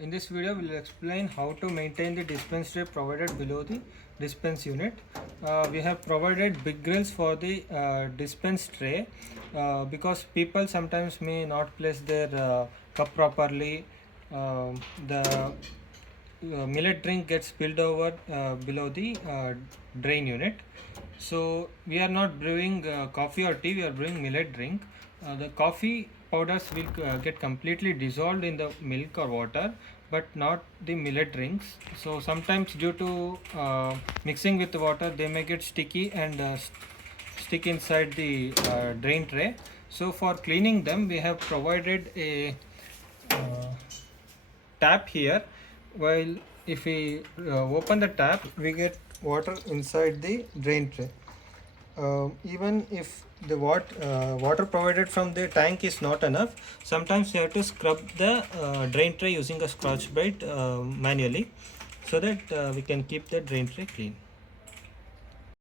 In this video, we will explain how to maintain the dispense tray provided below the dispense unit. We have provided big grills for the dispense tray because people sometimes may not place their cup properly. The millet drink gets spilled over below the drain unit. So we are not brewing coffee or tea, we are brewing millet drink. The coffee powders will get completely dissolved in the milk or water, but not the millet drinks. So sometimes due to mixing with the water, they may get sticky and stick inside the drain tray. So for cleaning them, we have provided a tap here. While if we open the tap, we get water inside the drain tray. Even if the water provided from the tank is not enough, sometimes you have to scrub the drain tray using a scotch brite manually, so that we can keep the drain tray clean.